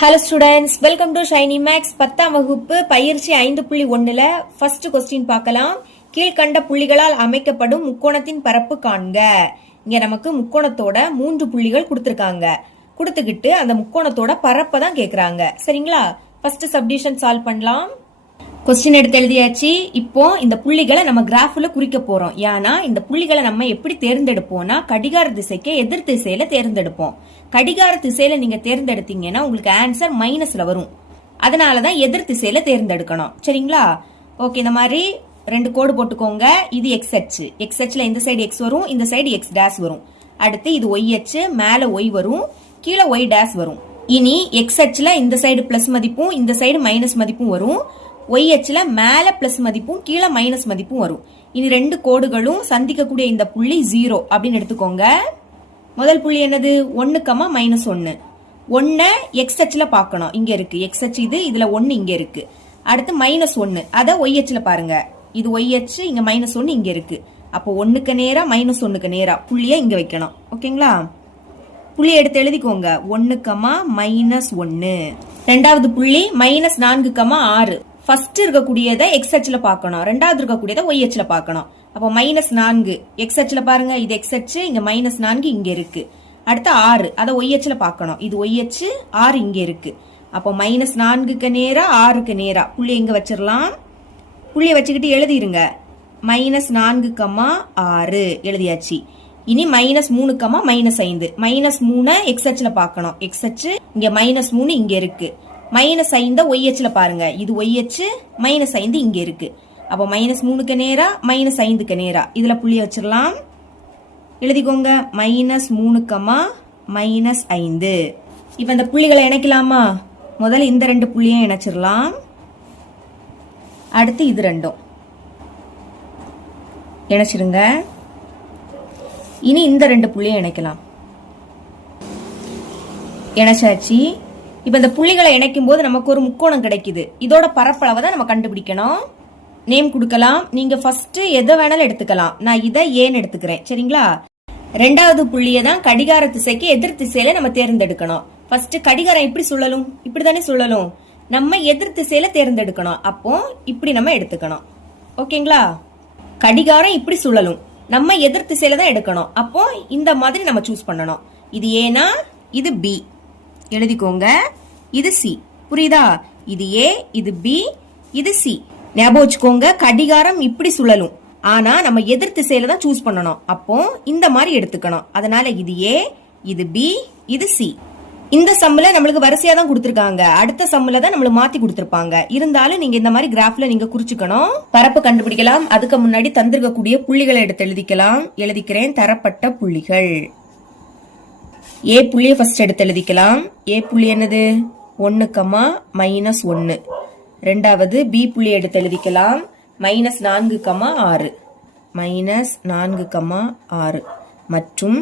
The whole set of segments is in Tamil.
Hello students, welcome to Shiny Max 10ஆம் வகுப்பு பயிற்சி 5.1ல ஃபர்ஸ்ட் கொஸ்டின் பார்க்கலாம். கீழ்கண்ட புள்ளிகளால் அமைக்கப்படும் முக்கோணத்தின் பரப்பு காண்க. இங்க நமக்கு முக்கோணத்தோட 3 புள்ளிகள் கொடுத்திருக்காங்க. கொடுத்துக்கிட்டு அந்த முக்கோணத்தோட பரப்பை தான் கேக்குறாங்க. சரிங்களா? ஃபர்ஸ்ட் சப்டிவிஷன் சால்வ் பண்ணலாம். கொஸ்டின் எடுத்து எழுதியாச்சு. இப்போ இந்த புள்ளிகளை நம்ம கிராஃப்ல குறிக்க போறோம். ஏன்னா இந்த புள்ளிகளை நம்ம எப்படி தேர்ந்தெடுப்போம்னா கடிகார திசைக்கு எதிர் திசையில தேர்ந்தெடுப்போம். கடிகார திசையில நீங்க தேர்ந்தெடுத்தீங்கன்னா உங்களுக்கு ஆன்சர் மைனஸ்ல வரும். அதனாலதான் எதிர் திசையில தேர்ந்தெடுக்கணும். சரிங்களா? ஓகே, இந்த மாதிரி 2 கோடு போட்டுக்கோங்க. இது எக்ஸ் அச்சு. எக்ஸ் அச்சுல இந்த சைடு எக்ஸ் வரும், இந்த சைடு எக்ஸ் டேஷ் வரும். அடுத்து இது ஒய் அச்சு, மேல ஒய் வரும், கீழே ஒய் டேஷ் வரும். இனி எக்ஸ் அச்சுல இந்த சைடு பிளஸ் மதிப்பும் இந்த சைடு மைனஸ் மதிப்பும் வரும். ஒய் அச்சுல மேல பிளஸ் மதிப்பும் கீழே மைனஸ் மதிப்பும் வரும். இனி 2 கோடுகளும் சந்திக்கக்கூடிய இந்த புள்ளி 0 அப்படின்னு எடுத்துக்கோங்க. முதல் புள்ளி என்னது? 1, -1. 1 எக்ஸ் அச்சுல பார்க்கணும். இங்க இருக்கு எக்ஸ் அச்சு, இதுல 1 இங்க இருக்கு. அடுத்து -1 அத ஒய் அச்சுல பாருங்க. இது ஒய் அச்சு, இங்க -1 இங்க இருக்கு. அப்போ 1க்கு நேரா -1க்கு நேரா புள்ளிய இங்க வைக்கணும். ஓகேங்களா? புள்ளி எடுத்து எழுதிக்கோங்க. 1, -1. ரெண்டாவது புள்ளி -4, 6. ஃபர்ஸ்ட் இருக்கக்கூடியதை எக்ஸ் அச்சுல பார்க்கணும், ரெண்டாவது இருக்கக்கூடியதை ஒய் அச்சுல பார்க்கணும். அப்போ -4 எக்ஸ் அச்சுல பாருங்க, இது எக்ஸ் அச்சு, இங்க -4 இங்க இருக்கு. அடுத்து 6 அதை ஒய் அச்சுல பார்க்கணும், இது ஒய் அச்சு, 6 இங்க இருக்கு. அப்போ -4க்கு நேரா 6க்கு நேரா புள்ளி எங்க வச்சிடலாம். புள்ளிய வச்சுக்கிட்டு எழுதிருங்க. -4, 6 எழுதியாச்சு. இனி -3, -5. -3 எக்ஸ் அச்சுல பார்க்கணும், எக்ஸ் அச்சு, இங்க -3 இங்க இருக்கு. -5 ஒய் அச்சுல பாருங்க, இது ஒய் அச்சு, -5 இங்க இருக்கு. அப்போ -3க்கு நேரா -5க்கு நேரா இதுல புள்ளி வச்சிடலாம். எழுதிக்கோங்க. -3, -5. இப்ப இந்த புள்ளிகளை இணைக்கலாமா? முதல்ல இந்த 2 புள்ளியும் இணைச்சிடலாம். அடுத்து இது 2ம் இணைச்சிருங்க. இனி இந்த 2 புள்ளியும் இணைக்கலாம். இணைச்சாச்சு. இப்ப இந்த புள்ளிகளை இணைக்கும் போது நமக்கு ஒரு முக்கோணம் கிடைக்குது. இதோட பரப்பளவை தான் நம்ம கண்டுபிடிக்கணும். நேம் கொடுக்கலாம். நீங்க ஃபர்ஸ்ட் எதை வேணாலும் எடுத்துக்கலாம். நான் இதை ஏன்னு எடுத்துக்கிறேன். சரிங்களா? ரெண்டாவது புள்ளியை தான் கடிகார திசைக்கு எதிர் திசையில நம்ம தேர்ந்தெடுக்கணும். ஃபர்ஸ்ட் கடிகாரம் எப்படி சுழலும்? இப்படிதானே சுழலும். நம்ம எதிர் திசையில தேர்ந்தெடுக்கணும். அப்போ இப்படி நம்ம எடுத்துக்கணும். ஓகேங்களா? கடிகாரம் இப்படி சுழலும், நம்ம எதிர் திசையில தான் எடுக்கணும். அப்போ இந்த மாதிரி நம்ம சூஸ் பண்ணணும். இது ஏனா, இது பி எழுதிக்கோங்க. இது சி. புரியுதா? இது ஏ, இது பி, இது சி. ஞாபகம் வச்சுக்கோங்க. கடிகாரம் இப்படி சுழலும், ஆனா நம்ம எதிர் திசையில தான் சூஸ் பண்ணணும். அப்போ இந்த மாதிரி எடுத்துக்கணும். அதனால இது ஏ, இது பி, இது சி. இந்த சம்முல நம்மளுக்கு வரிசையா தான் கொடுத்திருக்காங்க. அடுத்த சம்முல தான் நம்மளுக்கு மாத்தி கொடுத்திருப்பாங்க. இருந்தாலும் நீங்க இந்த மாதிரி கிராஃப்ல நீங்க குறிச்சுக்கணும். பரப்பு கண்டுபிடிக்கலாம். அதுக்கு முன்னாடி தந்திருக்கக்கூடிய புள்ளிகளை எடுத்து எழுதிக்கலாம். எழுதிக்கிறேன். தரப்பட்ட புள்ளிகள். ஏ புள்ளியை ஃபர்ஸ்ட் எடுத்து எழுதிக்கலாம். ஏ புள்ளி என்னது? 1, -1. ரெண்டாவது பி புள்ளி எடுத்து எழுதிக்கலாம். -4, 6. -4, 6. மற்றும்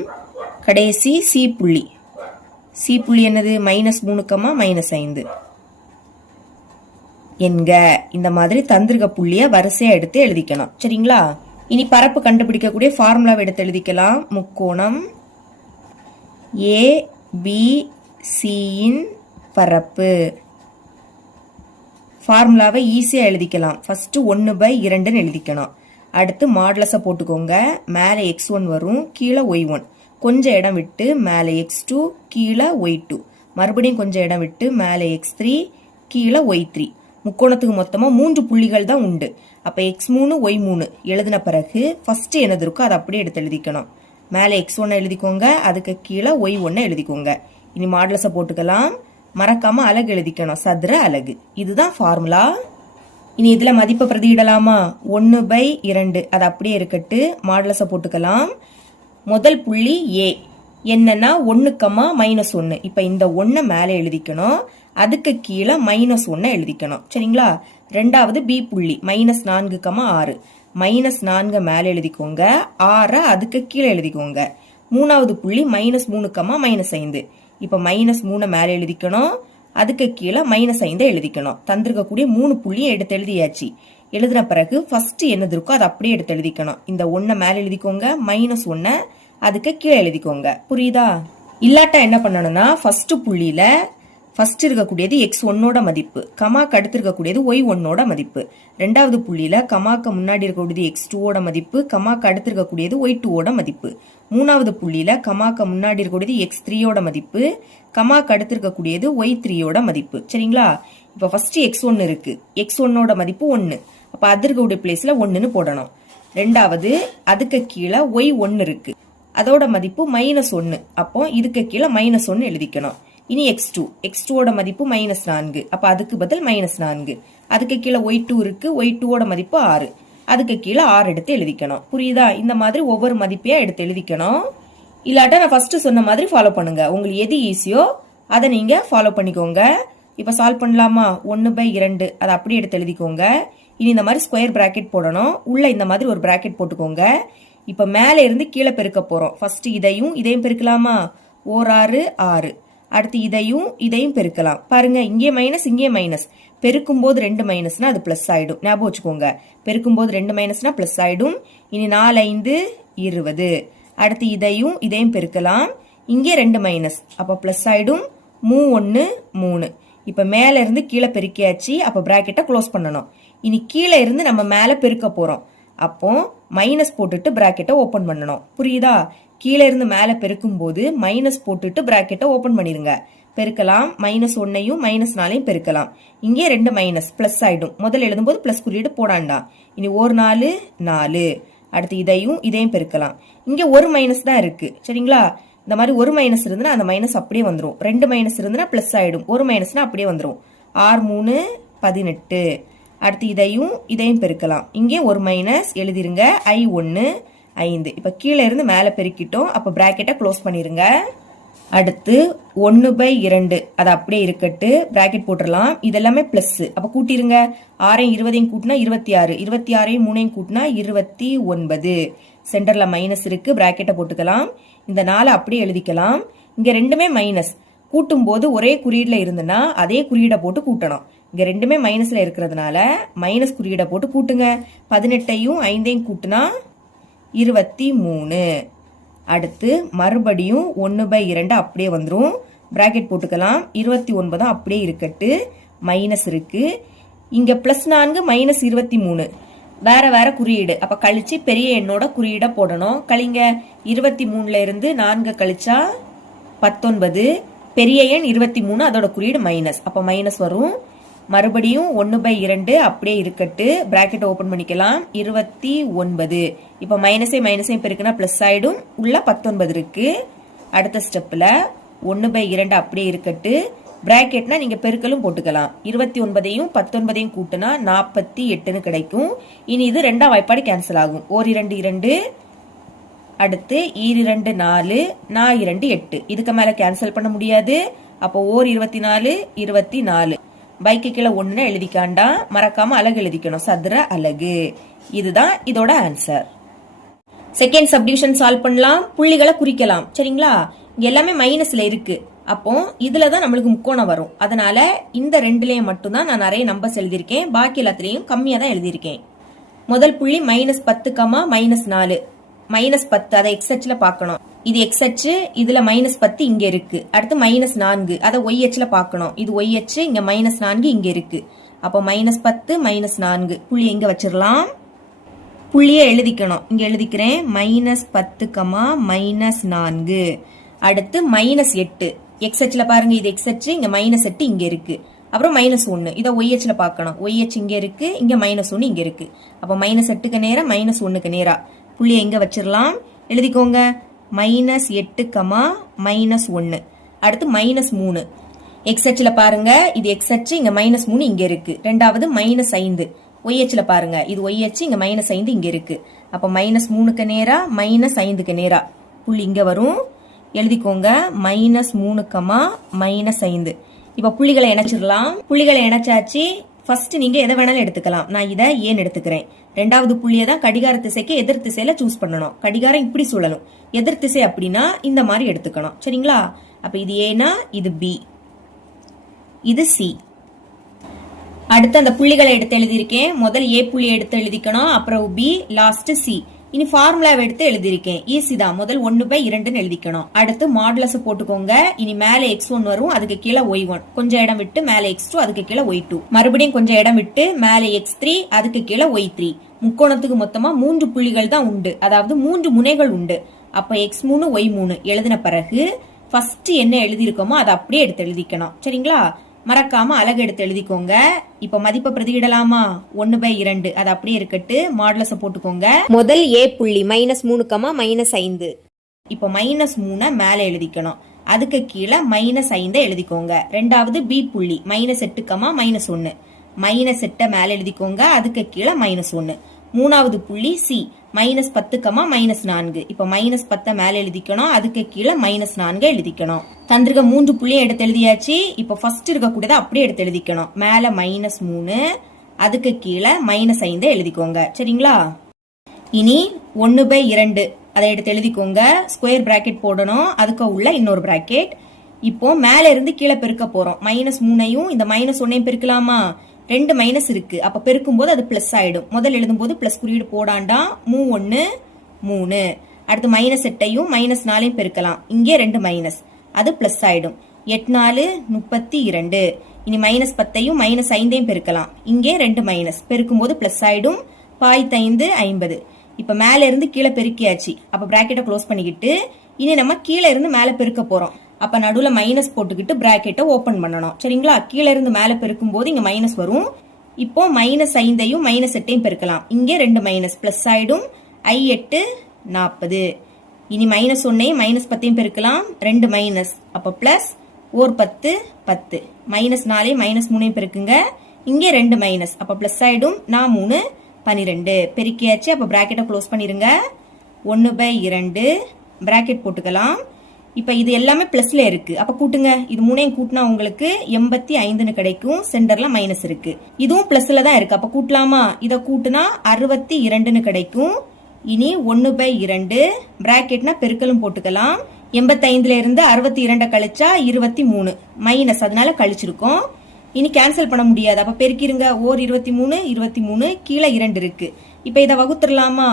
கடைசி சி புள்ளி. சி புள்ளி என்னது? -3, -5. என்க. இந்த மாதிரி தந்திருக்க புள்ளிய வரிசையா எடுத்து எழுதிக்கணும். சரிங்களா? இனி பரப்பு கண்டுபிடிக்கக்கூடிய ஃபார்முலாவை எடுத்து எழுதிக்கலாம். முக்கோணம் ஏ பி சியின் பரப்பு. ஃபார்முலாவை ஈஸியா எழுதிக்கலாம். ஃபர்ஸ்ட் 1/2 எழுதிக்கணும். அடுத்து மாடுலஸை போட்டுக்கோங்க. மேல x1 வரும், கீழே y1. கொஞ்சம் இடம் விட்டு மேல x2, கீழே y2. மறுபடியும் கொஞ்சம் இடம் விட்டு மேல x3, கீழே y3. முக்கோணத்துக்கு மொத்தமா 3 புள்ளிகள் தான் உண்டு. அப்ப x3, y3 எழுதின பிறகு ஃபர்ஸ்ட் என்னது இருக்கோ அதை அப்படியே எடுத்து எழுதிக்கணும். மேல x1 எழுதிக்கோங்க, அதுக்கு கீழே y1 எழுதிக்கோங்க. இனி மாடுலஸை போட்டுக்கலாம். மறக்காம அலகு எழுதிக்கணும், சதுர அலகு. இதுதான் ஃபார்முலா. இனி இதுல மதிப்பை பிரதியிடலாமா? 1/2 அது அப்படியே இருக்கட்டு. மாடுலஸை போட்டுக்கலாம். முதல் புள்ளி ஏ என்னன்னா 1, -1. இப்ப இந்த 1 மேல எழுதிக்கணும், அதுக்கு கீழே -1 எழுதிக்கணும். சரிங்களா? ரெண்டாவது பி புள்ளி -4, 6. -4 மேல எழுதிக்கோங்க, 6 அதுக்கு கீழே எழுதிக்கோங்க. மூணாவது புள்ளி -3, -5. இப்ப -3 மேல எழுதிக்கணும், அதுக்கு கீழே -5 எழுதிக்கணும். தந்திருக்கக்கூடிய 3 புள்ளியை எடுத்து எழுதியாச்சு. எழுதின பிறகு ஃபர்ஸ்ட் என்னது இருக்கோ அதை அப்படியே எடுத்து எழுதிக்கணும். இந்த 1 மேல எழுதிக்கோங்க, -1 அதுக்கு கீழே எழுதிக்கோங்க. புரியுதா? இல்லாட்டா என்ன பண்ணணும்னா ஃபர்ஸ்ட் புள்ளியில ஃபர்ஸ்ட் இருக்கக்கூடியது x1ஓட மதிப்பு, கமாக்கு அடுத்து இருக்கக்கூடியது y1ஓட மதிப்பு. ரெண்டாவது புள்ளியில கமாக்கு முன்னாடி இருக்கக்கூடியது x2ஓட மதிப்பு, கமாக்கு அடுத்து இருக்கக்கூடியது y2ஓட மதிப்பு. மூணாவது புள்ளியில கமாக்கு முன்னாடி இருக்கக்கூடியது x3ஓட மதிப்பு, கமாக்கு அடுத்து இருக்கக்கூடியது y3ஓட மதிப்பு. சரிங்களா? இப்ப ஃபர்ஸ்ட் x1 இருக்கு, x1ஓட மதிப்பு 1, அப்ப அது இருக்கக்கூடிய பிளேஸ்ல 1ன்னு போடணும். ரெண்டாவது அதுக்கு கீழே y1 இருக்கு, அதோட மதிப்பு -1, அப்போ இதுக்கு கீழே -1 எழுதிக்கணும். இனி x2ஓட மதிப்பு -4, அப்ப அதுக்கு பதில் -4. அதுக்கு கீழே y2 இருக்கு, y2ஓட மதிப்பு 6, அதுக்கு கீழே 6 எடுத்து எழுதிக்கணும். புரியுதா? இந்த மாதிரி ஒவ்வொரு மதிப்பையா எடுத்து எழுதிக்கணும். இல்லாட்டா நான் ஃபர்ஸ்ட் சொன்ன மாதிரி ஃபாலோ பண்ணுங்க. உங்களுக்கு எது ஈஸியோ அதை நீங்க ஃபாலோ பண்ணிக்கோங்க. இப்ப சால்வ் பண்ணலாமா? 1/2 அதை அப்படியே எடுத்து எழுதிக்கோங்க. இனி இந்த மாதிரி ஸ்கொயர் பிராக்கெட் போடணும், உள்ள இந்த மாதிரி ஒரு பிராக்கெட் போட்டுக்கோங்க. இப்ப மேல இருந்து கீழே பெருக்க போறோம். ஃபர்ஸ்ட் இதையும் பெருக்கலாமா? 6 6. அடுத்து இதையும் பெருக்கலாம். பாருங்க, இங்கே மைனஸ் இங்கே மைனஸ், பெருக்கும் போது 2 மைனஸ்னா அது பிளஸ் ஆயிடும். ஞாபகம் வச்சுக்கோங்க, பெருக்கும் போது 2 மைனஸ்னா பிளஸ் ஆயிடும். இனி 4 5 20. அடுத்து இதையும் பெருக்கலாம். இங்கே 2 மைனஸ், அப்ப பிளஸ் ஆயிடும். 3 1 3. இப்ப மேல இருந்து கீழே பெருக்கியாச்சு, அப்ப பிராக்கெட்டை க்ளோஸ் பண்ணணும். இனி கீழே இருந்து நம்ம மேல பெருக்க போறோம், அப்போ மைனஸ் போட்டுட்டு பிராக்கெட்டை ஓபன் பண்ணணும். புரியுதா? கீழே இருந்து மேல பெருக்கும் போது மைனஸ் போட்டுட்டு பிராக்கெட்டை ஓபன் பண்ணிருங்க. பெருக்கலாம், -1ஐயும் -4ஐயும் பெருக்கலாம். இங்கே 2 மைனஸ் பிளஸ் ஆயிடும். முதல்ல எழுதும்போது பிளஸ் குறியீடு போடாண்டா. இனி 1 4 4. அடுத்து இதையும் பெருக்கலாம். இங்க ஒரு மைனஸ் தான் இருக்கு. சரிங்களா? இந்த மாதிரி ஒரு மைனஸ் இருந்துன்னா அந்த மைனஸ் அப்படியே வந்துடும். 2 மைனஸ் இருந்துன்னா பிளஸ் ஆயிடும், ஒரு மைனஸ்னா அப்படியே வந்துடும். 6 3 18. அடுத்து இதையும் பெருக்கலாம். இங்கே ஒரு மைனஸ் எழுதிருங்க. I1 5. இப்ப கீழே இருந்து மேல பெருக்கிட்டோம், அப்ப பிராக்கெட்டை க்ளோஸ் பண்ணிருங்க. அடுத்து 1/2 அது அப்படியே இருக்கட்டு, பிராக்கெட் போட்டுடலாம். இதெல்லாமே பிளஸ், அப்ப கூட்டிருங்க. 6ஐயும் 20ஐயும் கூட்டினா 26, 26ஐயும் 3ஐயும் கூட்டினா 29. சென்டர்ல மைனஸ் இருக்கு, பிராக்கெட்டை போட்டுக்கலாம். இந்த 4 அப்படியே எழுதிக்கலாம். இங்க ரெண்டுமே மைனஸ், கூட்டும் போது ஒரே குறியீடுல இருந்துன்னா அதே குறியீடை போட்டு கூட்டணும். இங்க ரெண்டுமே மைனஸ்ல இருக்கிறதுனால மைனஸ் குறியீடை போட்டு கூட்டுங்க. 18ஐயும் 5ஐயும் கூட்டினா 23. அடுத்து மறுபடியும் 1/2 அப்படியே வந்துடும், பிராக்கெட் போட்டுக்கலாம். 29 அப்படியே இருக்கட்டு, மைனஸ் இருக்கு. இங்க +4 -23, வேற வேற குறியீடு. அப்ப கழிச்சு பெரிய எண்ணோட குறியீட போடணும். கழிங்க. 23ல இருந்து 4 கழிச்சா 19, பெரிய எண் 23, அதோட குறியீடு மைனஸ், அப்ப மைனஸ் வரும். மறுபடியும் 1/2 அப்படியே இருக்கட்டு, பிராக்கெட் ஓபன் பண்ணிக்கலாம். 29. இப்ப மைனஸையும் பெருக்குனா பிளஸ் ஆயிடும், உள்ள 19 இருக்கு. அடுத்த ஸ்டெப்ல 1/2 அப்படியே இருக்கட்டு, பிராக்கெட்னா நீங்க பெருக்கலும் போட்டுக்கலாம். 29ஐயும் 19ஐயும் கூட்டினா 48ன்னு கிடைக்கும். இனி இது 2ஆம் வாய்ப்பாடு கேன்சல் ஆகும். 1 2 2. அடுத்து 2 4, 2 8. இதுக்கு மேல கேன்சல் பண்ண முடியாது. அப்போ 24 24. பைக்கு கீழே 1 எழுதிக்காண்டா, மறக்காம அலகு எழுதிக்கணும், சதுர அலகு. இதுதான் இதோட ஆன்சர். செகண்ட் சப்டிவிஷன் சால்வ் பண்ணலாம். புள்ளிகளை குறிக்கலாம். சரிங்களா? இங்க எல்லாமே மைனஸ்ல இருக்கு, அப்போ இதுலதான் நம்மளுக்கு முக்கோணம் வரும். அதனால இந்த 2லயும் மட்டும்தான் நான் நிறைய நம்பர்ஸ் எழுதியிருக்கேன், பாக்கி எல்லாத்திலையும் கம்மியா தான் எழுதியிருக்கேன். முதல் புள்ளி -10, -4. -10 அதை எக்ஸ் அச்சுல பாக்கணும். இது எக்ஸ் அச்சு, இதுல -10 இங்க இருக்கு. அடுத்து -4 அதை ஒய் அச்சுல பாக்கணும். இது ஒய் அச்சு, இங்க -4 இங்க இருக்கு. அப்போ -10 -4 புள்ளி எங்க வச்சிடலாம்? புள்ளிய எழுதிக்கணும். இங்க எழுதிக்கிறேன். -10, -4. அடுத்து -8 எக்ஸ் அச்சுல பாருங்க, இது எக்ஸ் அச்சு, இங்க -8 இங்க இருக்கு. அப்புறம் -1 இதை ஒய் அச்சுல பாக்கணும். ஒய் அச்சு இங்க இருக்கு, இங்க -1 இங்க இருக்கு. அப்போ -8க்கு நேரா -1க்கு நேரா புள்ளி எங்க வச்சிடலாம்? எழுதிக்கோங்க. -8, -1. அடுத்து -3 எக்ஸ் அச்சுல பாருங்க, இது எக்ஸ் அச்சு, இங்க -3 இங்க இருக்கு. ரெண்டாவது -5 ஒய் அச்சுல பாருங்க, இது ஒய் அச்சு, இங்க -5 இங்க இருக்கு. அப்ப -3க்கு நேரா -5க்கு நேரா புள்ளி இங்க வரும். எழுதிக்கோங்க. -3, -5. இப்ப புள்ளிகளை இணைச்சிடலாம். புள்ளிகளை இணைச்சாச்சு. ஃபர்ஸ்ட் நீங்க எதை வேணாலும் எடுத்துக்கலாம். நான் இதை ஏன் எடுத்துக்கிறேன். ரெண்டாவது புள்ளியை தான் கடிகார திசைக்கு எதிர் திசையில சூஸ் பண்ணணும். கடிகாரம் இப்படி சொல்லணும், எதிர் திசை அப்படின்னா இந்த மாதிரி எடுத்துக்கணும். சரிங்களா? அப்ப இது ஏனா, இது பி, இது சி. அடுத்து அந்த புள்ளிகளை எடுத்து எழுதியிருக்கேன். முதல் ஏ புள்ளி எடுத்து எழுதிக்கணும், அப்புறம் பி, லாஸ்ட் சி. இனி ஃபார்முலாவை எடுத்து எழுதியிருக்கேன். ஈஸி தான். முதல் 1/2 எழுதிக்கணும். அடுத்து மாடுலஸ் போட்டுக்கோங்க. இனி மேல x1 வரும், அதுக்கு கீழே y1. கொஞ்சம் இடம் விட்டு மேல x2, அதுக்கு கீழே y2. மறுபடியும் கொஞ்சம் இடம் விட்டு மேல x3, அதுக்கு கீழே y3. முக்கோணத்துக்கு மொத்தமா 3 புள்ளிகள் தான் உண்டு, அதாவது 3 முனைகள் உண்டு. அப்ப x3 y3 எழுதின பிறகு ஃபர்ஸ்ட் என்ன எழுதியிருக்கோமோ அதை அப்படியே எடுத்து எழுதிக்கணும். சரிங்களா? மறக்காம அலகு எடுத்து எழுதிக்கோங்க. இப்ப மதிப்பை பிரதியிடலாமா? 1/2 அது அப்படியே இருக்கட்டு. மாடுலஸ போட்டுக்கோங்க. முதல் a புள்ளி -3, -5. இப்ப -3 மேல எழுதிக்கணும். அதுக்கு கீழே -5 எழுதிக்கோங்க. ரெண்டாவது b புள்ளி -8, -1. -8 மேல எழுதிக்கோங்க. அதுக்கு கீழே -1. மூணாவது புள்ளி சி -10, -4. இப்ப -10 மேல எழுதிக்கணும். அதுக்கு கீழே -4 எழுதிக்கணும். தந்திருக்க 3 புள்ளியும் எடுத்து எழுதியாச்சு. இப்ப ஃபர்ஸ்ட் இருக்கக்கூடியதை அப்படியே எடுத்து எழுதிக்கணும். மேல -3, அதுக்கு கீழே -5 எழுதிக்கோங்க. சரிங்களா? இனி 1/2 அதை எடுத்து எழுதிக்கோங்க. ஸ்கொயர் பிராக்கெட் போடணும். அதுக்கு உள்ள இன்னொரு பிராக்கெட். இப்போ மேல இருந்து கீழே பெருக்க போறோம். -3ஐயும் இந்த -1ஐயும் பெருக்கலாமா? 2 மைனஸ் இருக்கு. அப்ப பெருக்கும் போது அது பிளஸ் ஆயிடும். முதல் எழுதும் போது பிளஸ் குறியீடு போடாண்டா. 3 1 3. அடுத்து -8ஐயும் -4ஐயும் பெருக்கலாம். இங்கே 2 மைனஸ், அது பிளஸ் ஆயிடும். 8 4 32. இனி -10ஐயும் -5ஐயும் பெருக்கலாம். இங்கே 2 மைனஸ், பெருக்கும் போது பிளஸ் ஆயிடும். 5 50. இப்ப மேல இருந்து கீழே பெருக்கியாச்சு. அப்ப பிராக்கெட்டை க்ளோஸ் பண்ணிக்கிட்டு இனி நம்ம கீழே இருந்து மேல பெருக்க போறோம். அப்ப நடுவுல மைனஸ் போட்டுக்கிட்டு பிராக்கெட்டை ஓபன் பண்ணணும். சரிங்களா? கீழே இருந்து மேல பெருக்கும் போது இங்க மைனஸ் வரும். இப்போ -5ஐயும் -8ஐயும் பெருக்கலாம். இங்கே 2 மைனஸ், பிளஸ் ஆயிடும். 8 40. இனி -1ஐயும் -10ஐயும் பெருக்கலாம். 2 மைனஸ், அப்ப பிளஸ் 10 10. -4ஐயும் -3ஐயும் பெருக்குங்க. இங்கே 2 மைனஸ், அப்ப பிளஸ் ஆயிடும். 3 12. பெருக்கியாச்சு. அப்ப பிராக்கெட்டை க்ளோஸ் பண்ணிருங்க. 1/2 பிராக்கெட் போட்டுக்கலாம். இப்ப இது எல்லாமே பிளஸ்ல இருக்கு. அப்ப கூட்டுங்க. இது 3ஐயும் கூட்டினா உங்களுக்கு 85 கிடைக்கும். சென்டர்ல மைனஸ் இருக்கு. இதுவும் பிளஸ்ல தான் இருக்கு. அப்ப கூட்டலாமா? இத கூட்டினா 62 கிடைக்கும். இனி 1/2 பிராக்கெட்னா பெருக்கலும் போட்டுக்கலாம். 85ல இருந்து 62 கழிச்சா 23 மைனஸ், அதனால கழிச்சிருக்கோம். இனி கேன்சல் பண்ண முடியாது. அப்ப பெருக்கிருங்க. ஓர் 23 23, கீழே 2 இருக்கு. இப்ப இதை வகுத்துடலாமா?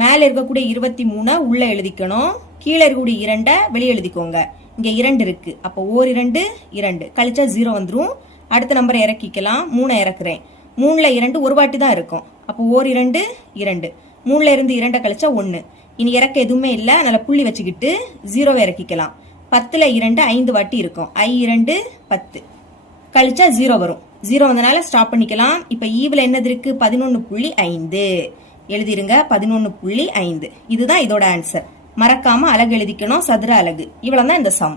மேல இருக்கக்கூடிய 23 உள்ள எழுதிக்கணும். கீழே இருக்கக்கூடிய 2 வெளியே எழுதிக்கோங்க. இங்க 2 இருக்கு. அப்ப ஓர் 2 2 கழிச்சா 0 வந்துரும். அடுத்த நம்பரை இறக்கிக்கலாம். 3 இறக்குறேன். 3ல 2 ஒரு வாட்டி தான் இருக்கும். அப்போ ஓர் 2 2. 3ல இருந்து 2 கழிச்சா 1. இனி இறக்க எதுவுமே இல்லை, அதனால புள்ளி வச்சுக்கிட்டு 0வை இறக்கிக்கலாம். 10ல 2 5 வாட்டி இருக்கும். I2 10 கழிச்சா 0 வரும். 0 வந்தனால ஸ்டாப் பண்ணிக்கலாம். இப்ப ஈவில் என்னது இருக்கு? 11.5 எழுதிருங்க. 11.5. இதுதான் இதோட ஆன்சர். மறக்காம அலகு எழுதிக்கணும். சதுர அலகு. இவ்வளவுதான் இந்த சம்.